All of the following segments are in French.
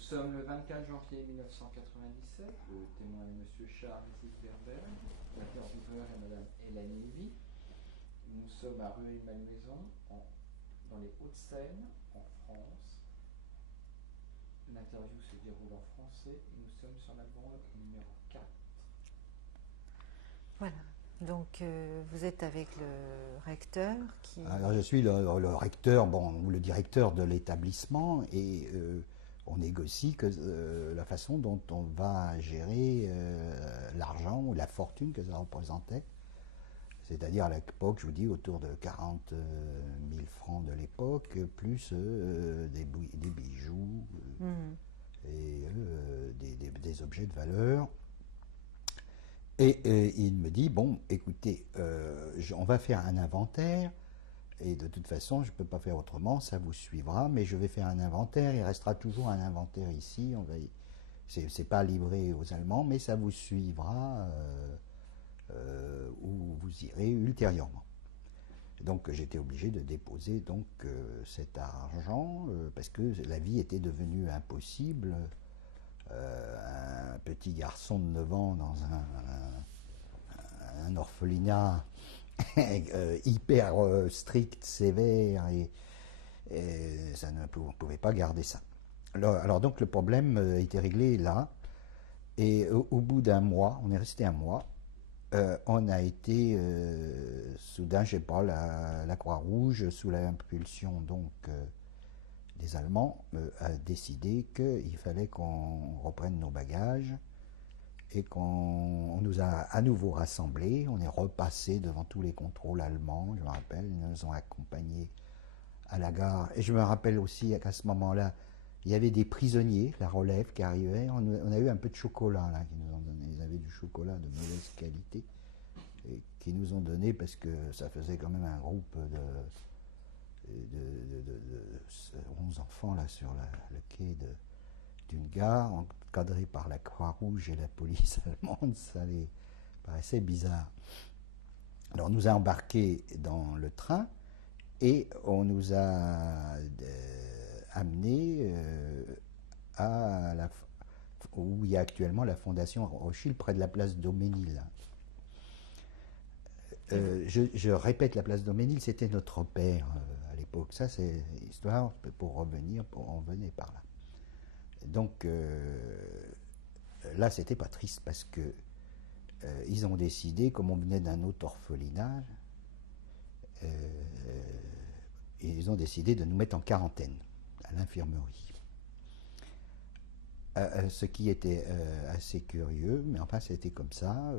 sommes le 24 janvier 1997. Le témoin est M. Charles Zilberberg, l'intervieweur est Mme Hélène Lévy. Nous sommes à Rueil-Malmaison, dans les Hauts-de-Seine, en France. L'interview se déroule en français et nous sommes sur la bande numéro 4. Voilà. Donc, vous êtes avec le recteur qui... Alors, je suis le recteur, ou le directeur de l'établissement, et on négocie la façon dont on va gérer l'argent ou la fortune que ça représentait. C'est-à-dire à l'époque, je vous dis, autour de 40 000 francs de l'époque, plus des bijoux et des objets de valeur. Et il me dit, bon, écoutez, on va faire un inventaire, et de toute façon, je ne peux pas faire autrement, ça vous suivra, mais je vais faire un inventaire, il restera toujours un inventaire ici, c'est pas livré aux Allemands, mais ça vous suivra où vous irez ultérieurement. Donc j'étais obligé de déposer donc cet argent, parce que la vie était devenue impossible. Un petit garçon de 9 ans dans un orphelinat hyper strict, sévère, et ça on ne pouvait pas garder ça. Alors donc le problème a été réglé là, et au bout d'un mois, on est resté un mois, on a été soudain, je sais pas, la Croix-Rouge, sous l'impulsion donc des Allemands, a décidé qu'il fallait qu'on reprenne nos bagages, et qu'on nous a à nouveau rassemblés. On est repassé devant tous les contrôles allemands, je me rappelle, ils nous ont accompagnés à la gare. Et je me rappelle aussi qu'à ce moment-là, il y avait des prisonniers, la relève qui arrivait. On a eu un peu de chocolat là, qui nous ont donné. Ils avaient du chocolat de mauvaise qualité, et qui nous ont donné, parce que ça faisait quand même un groupe de 11 enfants là sur le quai d'une gare, encadrés par la Croix-Rouge et la police allemande. Ça les paraissait bizarre. Alors on nous a embarqués dans le train, et on nous a amenés où il y a actuellement la fondation Rothschild, près de la place Daumesnil. Je répète, la place Daumesnil, c'était notre père à l'époque. Ça, c'est histoire pour revenir, on venait par là. Donc là, c'était pas triste, parce que ils ont décidé, comme on venait d'un autre orphelinat, ils ont décidé de nous mettre en quarantaine à l'infirmerie. Ce qui était assez curieux, mais enfin c'était comme ça.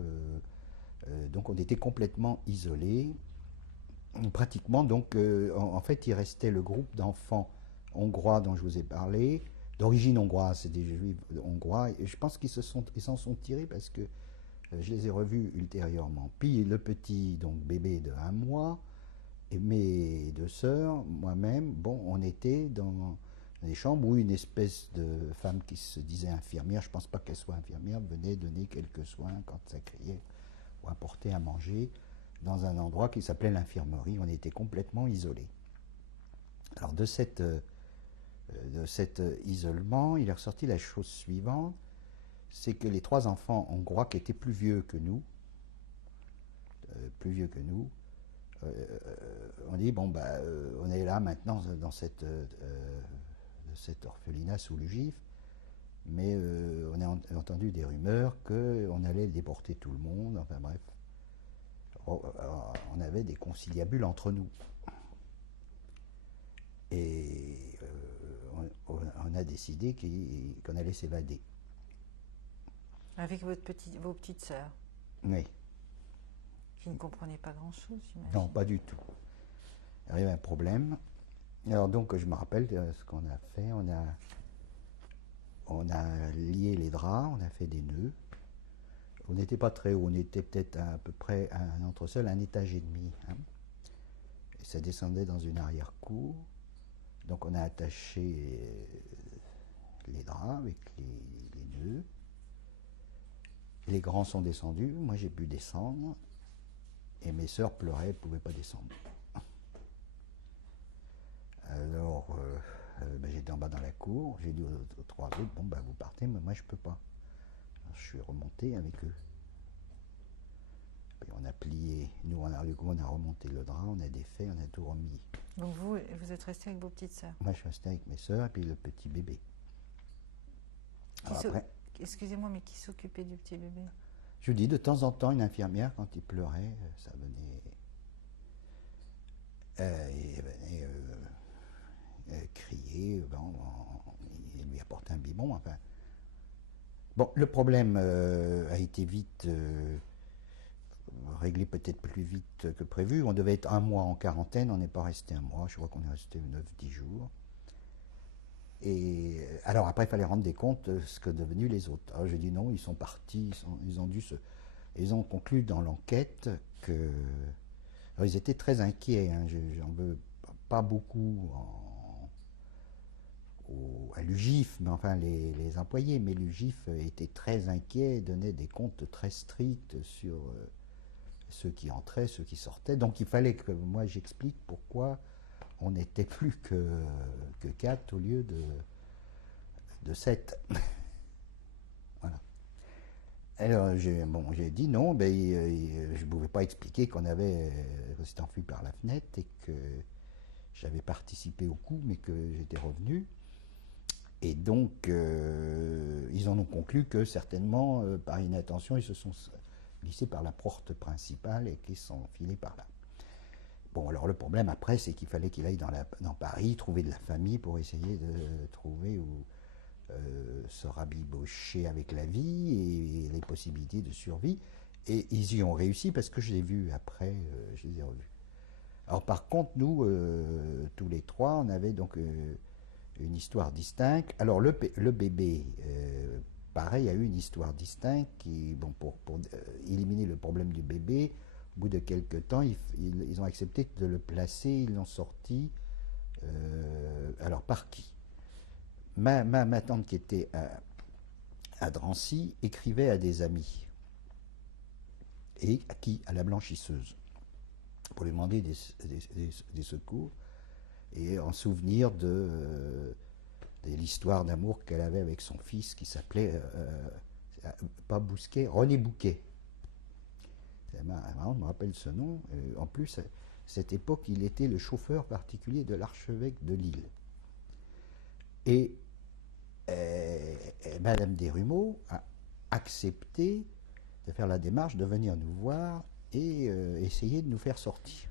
Donc on était complètement isolés. Pratiquement, donc en fait il restait le groupe d'enfants hongrois dont je vous ai parlé, d'origine hongroise, c'est des juifs hongrois, et je pense qu'ils s'en sont tirés, parce que je les ai revus ultérieurement. Puis le petit donc bébé de 1 mois, et mes 2 sœurs, moi-même, bon, on était dans des chambres où une espèce de femme qui se disait infirmière, je ne pense pas qu'elle soit infirmière, venait donner quelques soins quand ça criait, ou apporter à manger, dans un endroit qui s'appelait l'infirmerie. On était complètement isolés. Alors de cet isolement, il est ressorti la chose suivante, c'est que les 3 enfants hongrois, qui étaient plus vieux que nous, on dit, bon, on est là maintenant dans cet orphelinat sous le GIF, mais on a entendu des rumeurs qu'on allait déporter tout le monde, enfin bref. On avait des conciliabules entre nous. Et on a décidé qu'on allait s'évader. Avec vos petites sœurs, Oui. qui ne comprenaient pas grand-chose, j'imagine. Non, pas du tout. Il y avait un problème. Alors donc, je me rappelle ce qu'on a fait. On a lié les draps, on a fait des nœuds. On n'était pas très haut, on était peut-être à peu près un entresol, 1,5 étages. Hein. Et ça descendait dans une arrière-cour. Donc on a attaché les draps avec les nœuds. Les grands sont descendus, moi j'ai pu descendre. Et mes sœurs pleuraient, elles ne pouvaient pas descendre. Alors, Ben, j'étais en bas dans la cour, j'ai dit aux trois autres, bon, ben, vous partez, mais moi je peux pas. Alors, je suis remonté avec eux. Puis on a plié, nous on a remonté le drap, on a défait, on a tout remis. Donc vous êtes resté avec vos petites sœurs. Moi je suis resté avec mes sœurs et puis le petit bébé. Alors, après, Excusez-moi, mais qui s'occupait du petit bébé? je vous dis, de temps en temps, une infirmière, quand il pleurait, ça venait. Il venait crier, bon, il lui apportait un biberon, enfin. Bon, le problème a été vite réglé, peut-être plus vite que prévu. On devait être un mois en quarantaine, on n'est pas resté un mois, je crois qu'on est resté 9-10 jours. Et alors après, il fallait rendre des comptes de ce que devenus les autres. Alors j'ai dit non, ils sont partis, ils ont conclu dans l'enquête que. Alors, ils étaient très inquiets, hein, j'en veux pas beaucoup à l'UGIF, mais enfin les employés, mais l'UGIF était très inquiet, donnait des comptes très stricts sur ceux qui entraient, ceux qui sortaient. Donc il fallait que moi j'explique pourquoi on n'était plus que 4 au lieu de 7. Voilà. Alors j'ai dit non, ben, je ne pouvais pas expliquer qu'on s'était enfui par la fenêtre et que j'avais participé au coup, mais que j'étais revenu. Et donc, ils en ont conclu que certainement, par inattention, ils se sont glissés par la porte principale et qu'ils sont filés par là. Bon, alors le problème après, c'est qu'il fallait qu'il aille dans Paris, trouver de la famille pour essayer de trouver où se rabibocher avec la vie et les possibilités de survie. Et ils y ont réussi parce que je l'ai vu après, je les ai revus. Alors par contre, nous, tous les trois, on avait donc une histoire distincte. Alors le bébé, pareil, a eu une histoire distincte qui, bon, pour éliminer le problème du bébé, au bout de quelques temps, ils ont accepté de le placer, ils l'ont sorti. Alors par qui? Ma tante qui était à Drancy écrivait à des amis. Et à qui? À la blanchisseuse, pour lui demander des secours. Et en souvenir de l'histoire d'amour qu'elle avait avec son fils qui s'appelait, pas Bousquet, René Bouquet. C'est marrant, je me rappelle ce nom. En plus, à cette époque, il était le chauffeur particulier de l'archevêque de Lille. Et Madame Desrumeaux a accepté de faire la démarche de venir nous voir et essayer de nous faire sortir.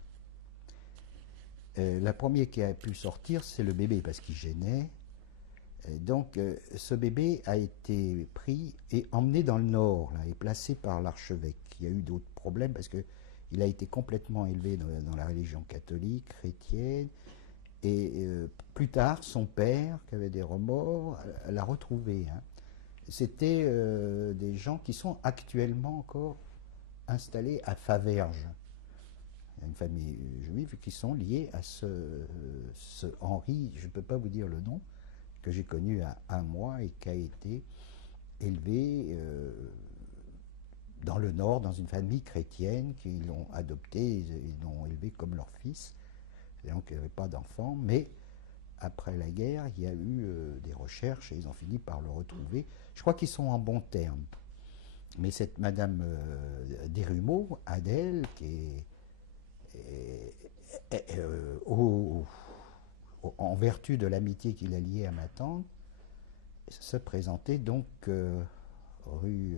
La première qui a pu sortir, c'est le bébé, parce qu'il gênait. Donc, ce bébé a été pris et emmené dans le nord, là, et placé par l'archevêque. Il y a eu d'autres problèmes, parce qu'il a été complètement élevé dans la religion catholique, chrétienne. Et plus tard, son père, qui avait des remords, l'a retrouvé. Hein. C'était des gens qui sont actuellement encore installés à Faverges. Il y a une famille juive qui sont liées à ce Henri, je ne peux pas vous dire le nom, que j'ai connu à 1 mois et qui a été élevé dans le Nord, dans une famille chrétienne, qui l'ont adopté, ils l'ont élevé comme leur fils. Et donc il n'y avait pas d'enfant, mais après la guerre, il y a eu des recherches et ils ont fini par le retrouver. Je crois qu'ils sont en bons termes. Mais cette Madame Desrumeaux, Adèle, qui en vertu de l'amitié qu'il a liée à ma tante, se présentait donc rue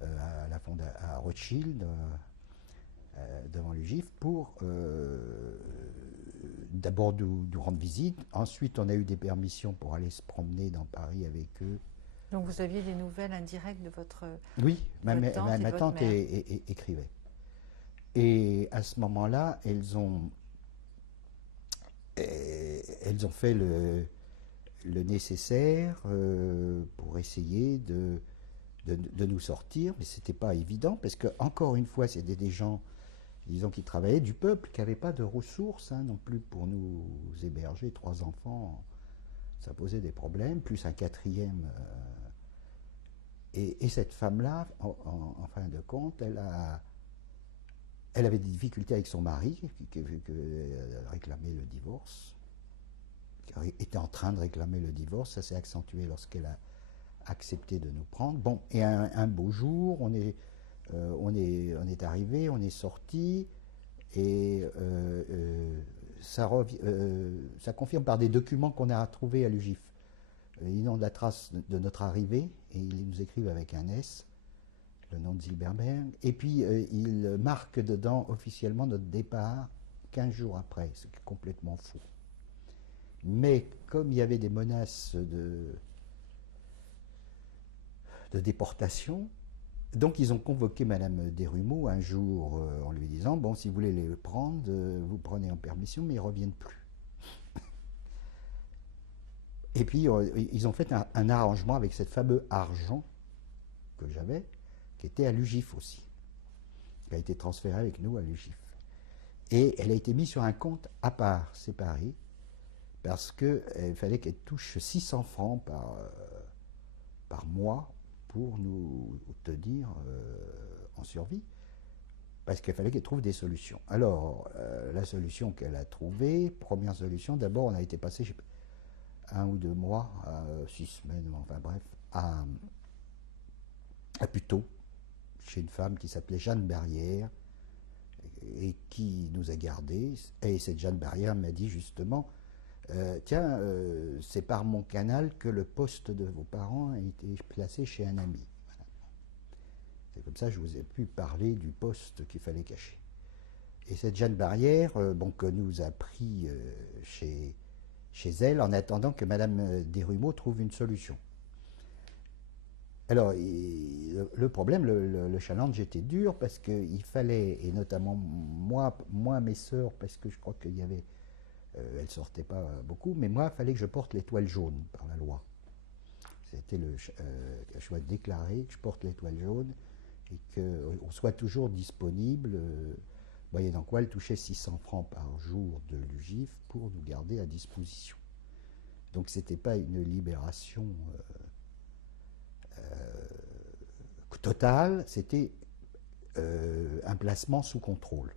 à Rothschild, devant le GIF, pour d'abord nous rendre visite. Ensuite, on a eu des permissions pour aller se promener dans Paris avec eux. Donc vous aviez des nouvelles indirectes de votre Oui, ma tante mère. écrivait. Et à ce moment-là, elles ont fait le nécessaire pour essayer de nous sortir, mais c'était pas évident, parce que, encore une fois, c'était des gens, disons, qui travaillaient du peuple, qui n'avaient pas de ressources non plus pour nous héberger. 3 enfants, ça posait des problèmes, plus un 4e. Et cette femme-là, en fin de compte, elle avait des difficultés avec son mari, qui réclamait le divorce. était en train de réclamer le divorce. Ça s'est accentué lorsqu'elle a accepté de nous prendre. Bon, et un beau jour, on est arrivé, on est sorti, et ça confirme par des documents qu'on a retrouvés à l'UGIF. Ils ont la trace de notre arrivée, et ils nous écrivent avec un S, le nom de Zilberberg, et puis ils marquent dedans officiellement notre départ 15 jours après, ce qui est complètement fou. Mais comme il y avait des menaces de déportation, donc ils ont convoqué Madame Desrumeaux un jour en lui disant, bon, si vous voulez les prendre, vous prenez en permission, mais ils ne reviennent plus. Et puis ils ont fait un arrangement avec cette fameux argent que j'avais, qui était à l'UGIF aussi, qui a été transféré avec nous à l'UGIF. Et elle a été mise sur un compte à part, séparé, parce qu'il fallait qu'elle touche 600 francs par mois pour nous tenir en survie, parce qu'il fallait qu'elle trouve des solutions. Alors, la solution qu'elle a trouvée, première solution, d'abord on a été passé 1 ou 2 mois, 6 semaines, enfin bref, à Puteaux, chez une femme qui s'appelait Jeanne Barrière, et qui nous a gardés. Et cette Jeanne Barrière m'a dit justement, tiens, c'est par mon canal que le poste de vos parents a été placé chez un ami. Voilà. C'est comme ça que je vous ai pu parler du poste qu'il fallait cacher. Et cette Jeanne Barrière, que nous a pris chez elle, en attendant que Madame Desrumeaux trouve une solution. Alors, le problème, le challenge était dur, parce qu'il fallait, et notamment moi mes sœurs, parce que je crois qu'il y avait, elles ne sortaient pas beaucoup, mais moi, il fallait que je porte l'étoile jaune par la loi. C'était le choix déclaré, que je porte l'étoile jaune, et qu'on soit toujours disponible, moyennant quoi elle touchait 600 francs par jour de l'UGIF pour nous garder à disposition. Donc, ce n'était pas une libération total, c'était un placement sous contrôle.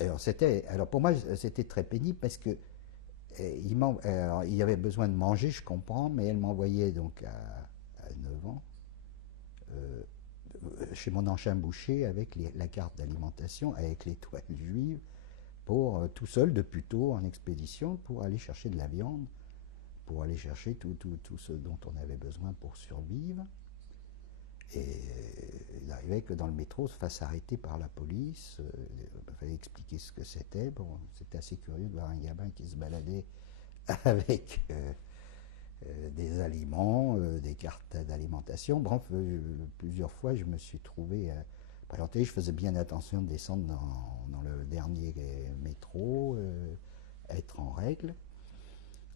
Alors pour moi, c'était très pénible, parce que il y avait besoin de manger, je comprends, mais elle m'envoyait donc à 9 ans chez mon ancien boucher avec la carte d'alimentation, avec l'étoile juive, pour tout seul de Puteaux en expédition, pour aller chercher de la viande, pour aller chercher tout ce dont on avait besoin pour survivre. Et il arrivait que dans le métro, on se fasse arrêter par la police. Il fallait expliquer ce que c'était. Bon, c'était assez curieux de voir un gamin qui se baladait avec des aliments, des cartes d'alimentation. Bref, plusieurs fois, je me suis trouvé présenté. Je faisais bien attention de descendre dans le dernier métro, être en règle.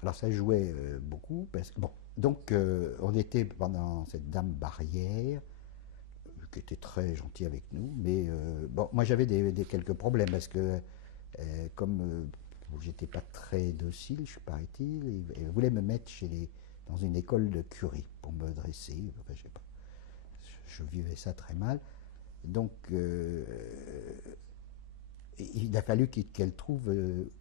Alors ça jouait beaucoup, parce que, bon, donc on était pendant cette dame Barrière, qui était très gentille avec nous, mais moi j'avais quelques problèmes, parce que comme j'étais pas très docile, paraît-il, elle voulait me mettre dans une école de curé pour me dresser, enfin, je sais pas, je vivais ça très mal, donc il a fallu qu'elle trouve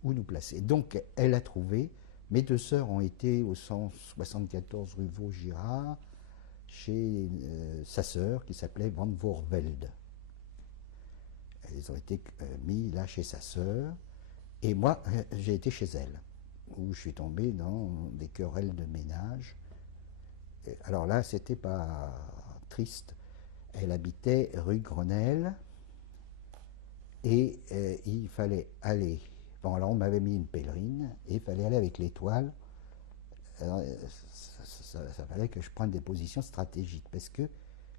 où nous placer. Donc elle a trouvé. Mes 2 sœurs ont été au 174 rue Vaugirard, chez sa sœur qui s'appelait Van Voorvelde. Elles ont été mises là chez sa sœur, et moi j'ai été chez elle, où je suis tombé dans des querelles de ménage. Alors là, c'était pas triste. Elle habitait rue Grenelle, et il fallait aller. Bon, alors on m'avait mis une pèlerine, et il fallait aller avec l'étoile. Alors, ça fallait que je prenne des positions stratégiques, parce que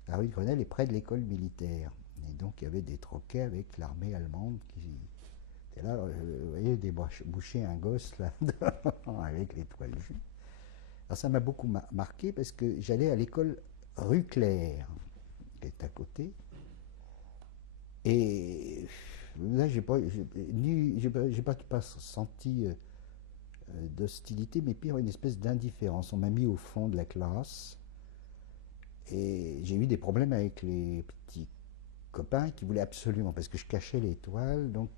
la rue de Grenelle est près de l'école militaire. Et donc il y avait des troquets avec l'armée allemande qui étaient là. Vous voyez, déboucher un gosse là avec l'étoile juive. Alors ça m'a beaucoup marqué, parce que j'allais à l'école rue Claire, qui est à côté. Et là, j'ai pas senti d'hostilité, mais pire, une espèce d'indifférence. On m'a mis au fond de la classe, et j'ai eu des problèmes avec les petits copains qui voulaient absolument, parce que je cachais l'étoile, donc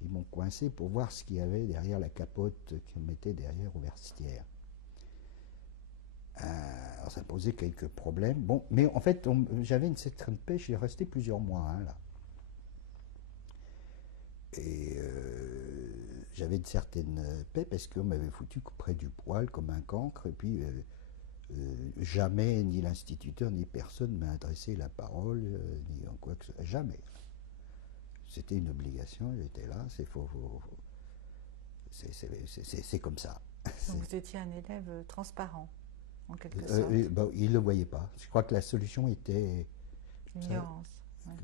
ils m'ont coincé pour voir ce qu'il y avait derrière la capote qu'on mettait derrière au vestiaire. Alors ça posait quelques problèmes. Bon, mais en fait, j'avais une certaine paix, j'y resté plusieurs mois là. Et j'avais une certaine paix parce qu'on m'avait foutu près du poil comme un cancre. Et puis jamais ni l'instituteur ni personne m'a adressé la parole, ni en quoi que ce soit. Jamais. C'était une obligation, j'étais là, c'est faux. C'est comme ça. Donc vous étiez un élève transparent, en quelque sorte. Il ne le voyait pas. Je crois que la solution était L'ignorance.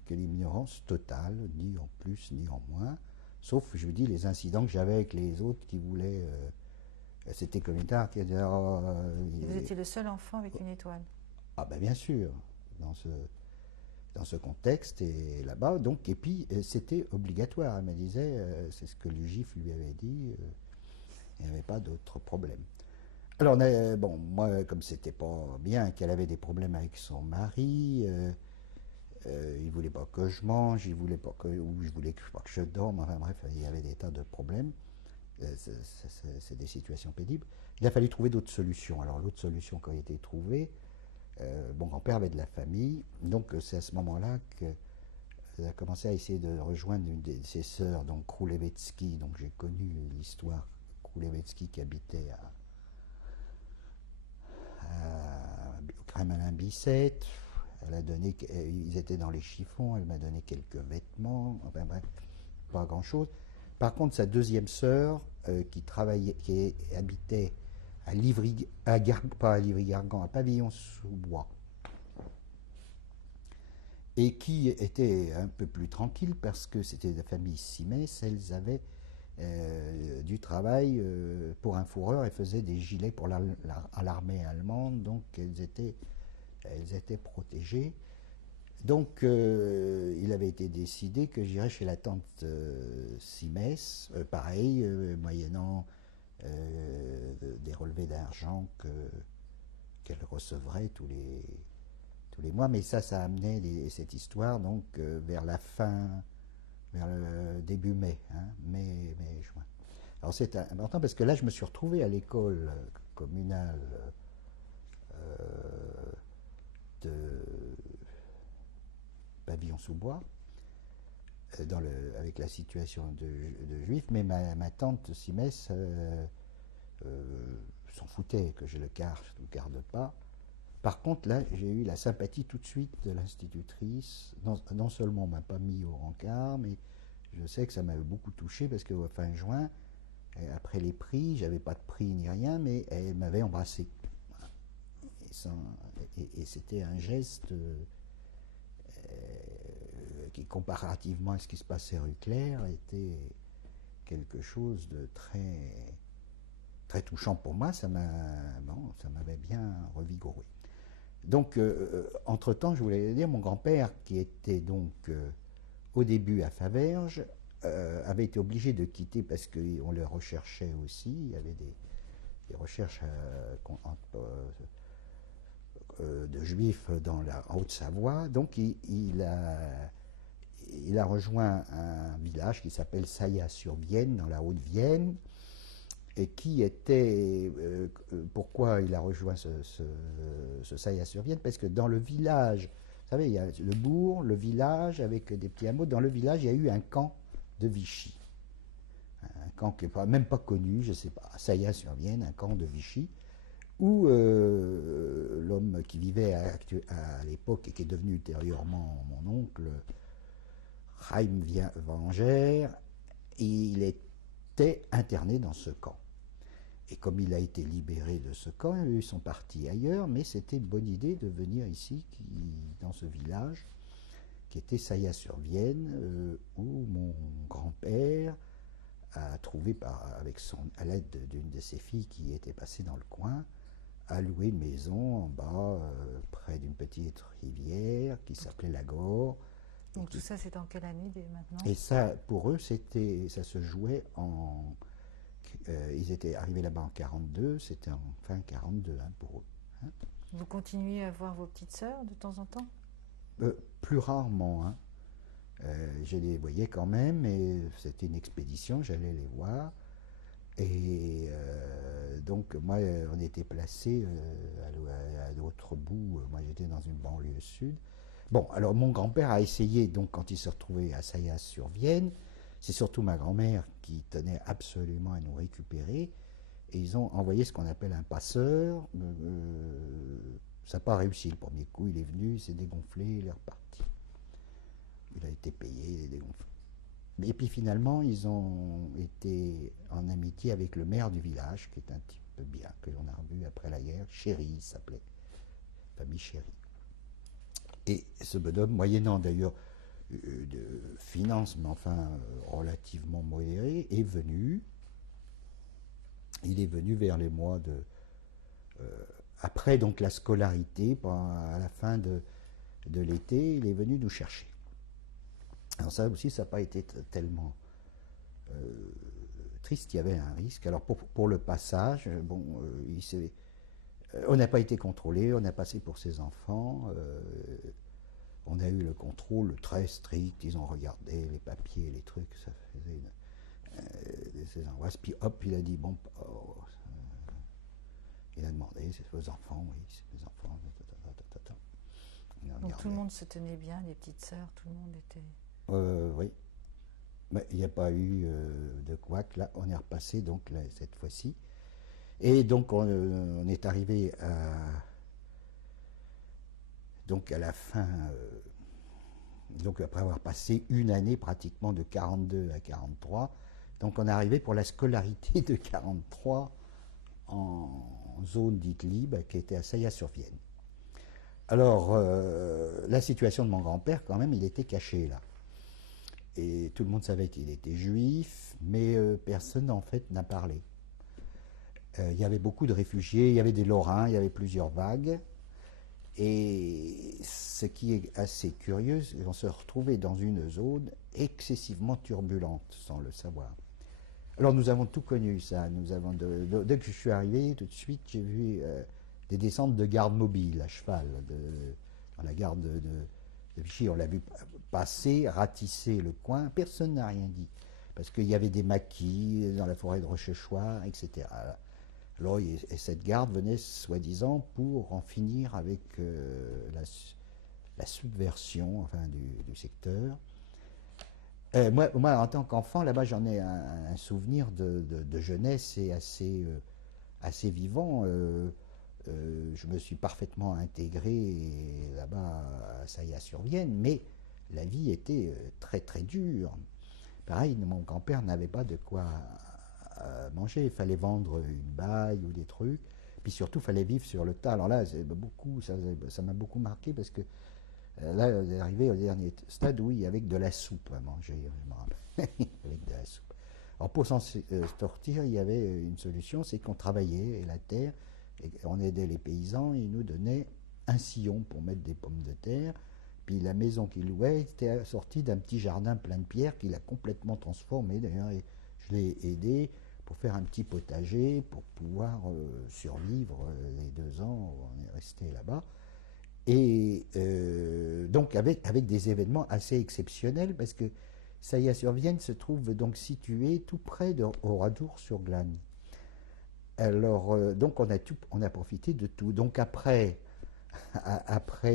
que l'ignorance totale, ni en plus ni en moins. Sauf, je vous dis, les incidents que j'avais avec les autres qui voulaient... c'était comme une tare qui disait... Vous étiez le seul enfant avec une étoile. Ah ben bien sûr, dans ce contexte et là-bas. Donc, et puis, c'était obligatoire. Elle me disait, c'est ce que le GIF lui avait dit, il n'y avait pas d'autre problème. Alors, bon, moi, comme c'était pas bien, qu'elle avait des problèmes avec son mari, il voulait pas que je mange, il voulait pas que, ou je voulais pas que je dorme, enfin bref, il y avait des tas de problèmes. C'est des situations pénibles. Il a fallu trouver d'autres solutions. Alors, l'autre solution qui a été trouvée, mon grand-père avait de la famille, donc c'est à ce moment-là qu'elle a commencé à essayer de rejoindre une de ses sœurs, donc Krulevetsky. Donc j'ai connu l'histoire Krulevetsky qui habitait au Kremlin-Bicêtre. Elle a donné, ils étaient dans les chiffons, elle m'a donné quelques vêtements, enfin bref, pas grand-chose. Par contre, sa deuxième sœur, qui habitait à pas à Livry-Gargan, à Pavillon-sous-Bois, et qui était un peu plus tranquille parce que c'était la famille Simès, elles avaient du travail pour un fourreur et faisaient des gilets pour à l'armée allemande, donc elles étaient protégées. Donc il avait été décidé que j'irais chez la tante Simès, pareil, moyennant des relevés d'argent qu'elle recevrait tous les mois. Mais ça a amené cette histoire donc vers la fin, vers le début mai, mai, juin. Alors c'est important parce que là je me suis retrouvé à l'école communale de Pavillon-sous-Bois, avec la situation de juif, mais ma tante Simès s'en foutait que je le garde pas. Par contre, là, j'ai eu la sympathie tout de suite de l'institutrice. Non seulement on ne m'a pas mis au rencard, mais je sais que ça m'avait beaucoup touché parce qu'à fin juin, après les prix, j'avais pas de prix ni rien, mais elle m'avait embrassé. Et c'était un geste qui, comparativement à ce qui se passait rue Claire, était quelque chose de très, très touchant pour moi. Ça m'avait bien revigoré. Donc, entre-temps, je voulais dire, mon grand-père, qui était donc au début à Faverges, avait été obligé de quitter parce qu'on le recherchait aussi. Il y avait des recherches de juifs dans la Haute-Savoie. Donc, il a rejoint un village qui s'appelle Saillat-sur-Vienne, dans la Haute-Vienne, et qui était... pourquoi il a rejoint ce Saillat-sur-Vienne? Parce que dans le village, vous savez, il y a le bourg, le village, avec des petits hameaux. Dans le village, il y a eu un camp de Vichy. Un camp qui n'est même pas connu, je ne sais pas, Saillat-sur-Vienne, un camp de Vichy, où l'homme qui vivait à l'époque et qui est devenu ultérieurement mon oncle, Chaim Wenger, il était interné dans ce camp. Et comme il a été libéré de ce camp, ils sont partis ailleurs, mais c'était une bonne idée de venir ici, dans ce village, qui était Saillat-sur-Vienne, où mon grand-père a trouvé, à l'aide d'une de ses filles qui était passée dans le coin, a loué une maison en bas, près d'une petite rivière qui s'appelait la Gore. Donc tout ça, c'est en quelle année maintenant? Et ça, pour eux, ça se jouait en... ils étaient arrivés là-bas en 42, c'était en fin 42 pour eux. Vous continuez à voir vos petites sœurs de temps en temps? Plus rarement. Je les voyais quand même, et c'était une expédition, j'allais les voir. Et donc, moi, on était placé à l'autre bout. Moi, j'étais dans une banlieue sud. Bon, alors mon grand-père a essayé, donc, quand il s'est retrouvé à Sayas-sur-Vienne, c'est surtout ma grand-mère qui tenait absolument à nous récupérer. Et ils ont envoyé ce qu'on appelle un passeur. Ça n'a pas réussi le premier coup. Il est venu, il s'est dégonflé, il est reparti. Il a été payé, il est dégonflé. Et puis finalement, ils ont été en amitié avec le maire du village, qui est un type bien, que l'on a revu après la guerre. Chéri, il s'appelait. Famille Chéri. Et ce bonhomme, moyennant d'ailleurs de finances, mais enfin relativement modérées, est venu. Il est venu vers les mois de... après donc la scolarité, à la fin de l'été, il est venu nous chercher. Alors ça aussi, ça n'a pas été tellement triste, il y avait un risque. Alors pour le passage, bon, on n'a pas été contrôlé, on a passé pour ses enfants, on a eu le contrôle très strict, ils ont regardé les papiers, les trucs, ça faisait ces angoisses. Puis hop, il a dit, bon, il a demandé, c'est vos enfants, oui, c'est mes enfants. Donc tout le monde se tenait bien, les petites sœurs, tout le monde était... Oui, mais il n'y a pas eu de couac. Là, on est repassé donc là, cette fois-ci. Et donc on est arrivé donc à la fin, donc après avoir passé une année pratiquement de 42 à 43, donc on est arrivé pour la scolarité de 43 en zone dite libre, qui était à Sayas-sur-Vienne. Alors, la situation de mon grand-père, quand même, il était caché là. Et tout le monde savait qu'il était juif, mais personne en fait n'a parlé. Il y avait beaucoup de réfugiés, il y avait des Lorrains, il y avait plusieurs vagues. Et ce qui est assez curieux, c'est qu'on se retrouvait dans une zone excessivement turbulente, sans le savoir. Alors nous avons tout connu ça. Dès que je suis arrivé, tout de suite, j'ai vu des descentes de garde mobile à cheval, dans la gare de Vichy. On l'a vu passer, ratisser le coin. Personne n'a rien dit. Parce qu'il y avait des maquis dans la forêt de Rochechouart, etc. Alors, cette garde venait soi-disant pour en finir avec la subversion enfin, du secteur. Moi, en tant qu'enfant, là-bas, j'en ai un souvenir de jeunesse et assez vivant. Je me suis parfaitement intégré là-bas à Sayas-sur-Vienne, mais la vie était très très dure. Pareil, mon grand-père n'avait pas de quoi manger, il fallait vendre une baille ou des trucs, puis surtout il fallait vivre sur le tas. Alors là, ça m'a beaucoup marqué parce que là, on est arrivé au dernier stade où il y avait de la soupe à manger, je me rappelle, avec de la soupe. Alors pour s'en sortir, il y avait une solution, c'est qu'on travaillait la terre, et on aidait les paysans, et ils nous donnaient un sillon pour mettre des pommes de terre. Puis la maison qu'il louait était sortie d'un petit jardin plein de pierres qu'il a complètement transformé. D'ailleurs, je l'ai aidé pour faire un petit potager, pour pouvoir survivre les 2 ans où on est resté là-bas. Et donc avec des événements assez exceptionnels, parce que Sayas-sur-Vienne se trouve donc situé tout près de Oradour-sur-Glane. Alors, donc on a profité de tout. Donc après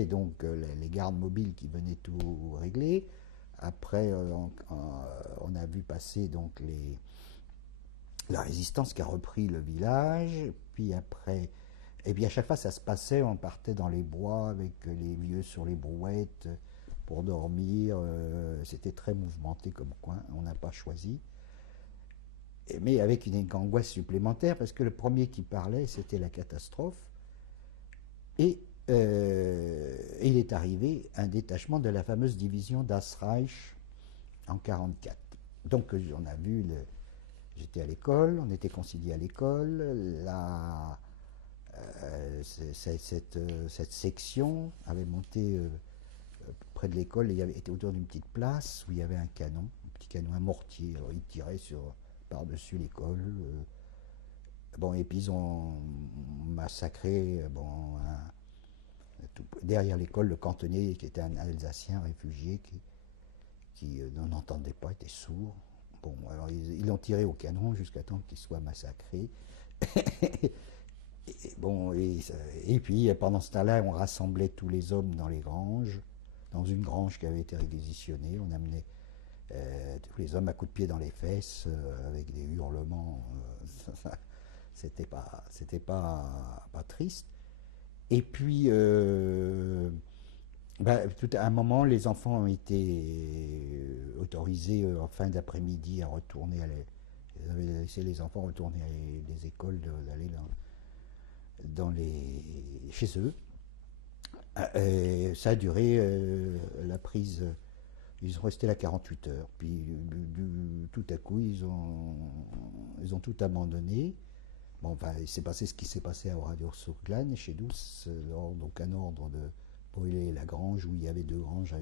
donc, les gardes mobiles qui venaient tout régler, après on a vu passer donc la résistance qui a repris le village, puis après, et puis à chaque fois ça se passait, on partait dans les bois avec les vieux sur les brouettes pour dormir, c'était très mouvementé comme coin, on n'a pas choisi. Mais avec une angoisse supplémentaire, parce que le premier qui parlait, c'était la catastrophe. Et il est arrivé un détachement de la fameuse division Das Reich en 1944. Donc on a vu, j'étais à l'école, on était conciliés à l'école, cette section avait monté près de l'école, il était autour d'une petite place où il y avait un canon, un petit canon, un mortier, alors il tirait par-dessus l'école. Bon, et puis ils ont massacré derrière l'école le cantonnier qui était un Alsacien réfugié qui n'entendait pas, était sourd. Bon, alors ils l'ont tiré au canon jusqu'à temps qu'il soit massacré. Et puis pendant ce temps-là, on rassemblait tous les hommes dans les granges, dans une grange qui avait été réquisitionnée. On amenait tous les hommes à coups de pied dans les fesses, avec des hurlements. C'était pas triste. Et puis, à un moment, les enfants ont été autorisés en fin d'après-midi à retourner ils avaient laissé les enfants retourner à les écoles, d'aller chez eux. Et ça a duré la prise. Ils sont restés là 48 heures. Puis tout à coup, ils ont tout abandonné. Bon, enfin, il s'est passé ce qui s'est passé à Oradour-sur-Glane, chez Douce, donc un ordre de brûler la grange, où il y avait 2 granges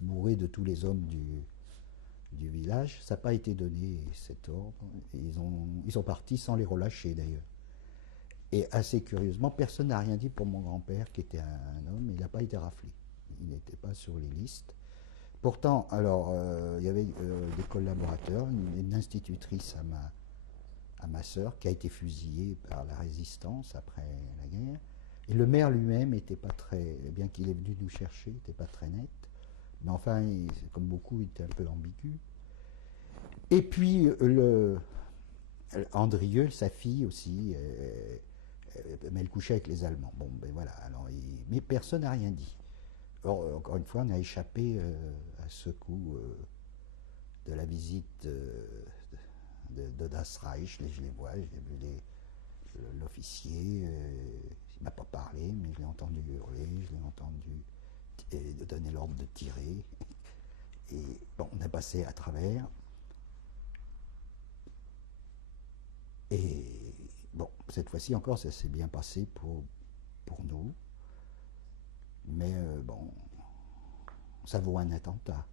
bourrées de tous les hommes du village. Ça n'a pas été donné, cet ordre. Ils sont partis sans les relâcher, d'ailleurs. Et assez curieusement, personne n'a rien dit pour mon grand-père, qui était un homme. Il n'a pas été raflé. Il n'était pas sur les listes. Pourtant, alors, il y avait des collaborateurs, une institutrice à ma sœur, qui a été fusillée par la résistance après la guerre. Et le maire lui-même n'était pas très, bien qu'il est venu nous chercher, n'était pas très net. Mais enfin, comme beaucoup, il était un peu ambigu. Et puis, Andrieux, sa fille aussi, mais elle couchait avec les Allemands. Bon, ben voilà. Alors, mais personne n'a rien dit. Or, encore une fois, on a échappé à ce coup de la visite de Das Reich. Je les vois, j'ai vu l'officier. Il ne m'a pas parlé, mais je l'ai entendu hurler, je l'ai entendu donner l'ordre de tirer. Et bon, on a passé à travers. Et bon, cette fois-ci encore, ça s'est bien passé pour nous. Mais bon, ça vaut un attentat.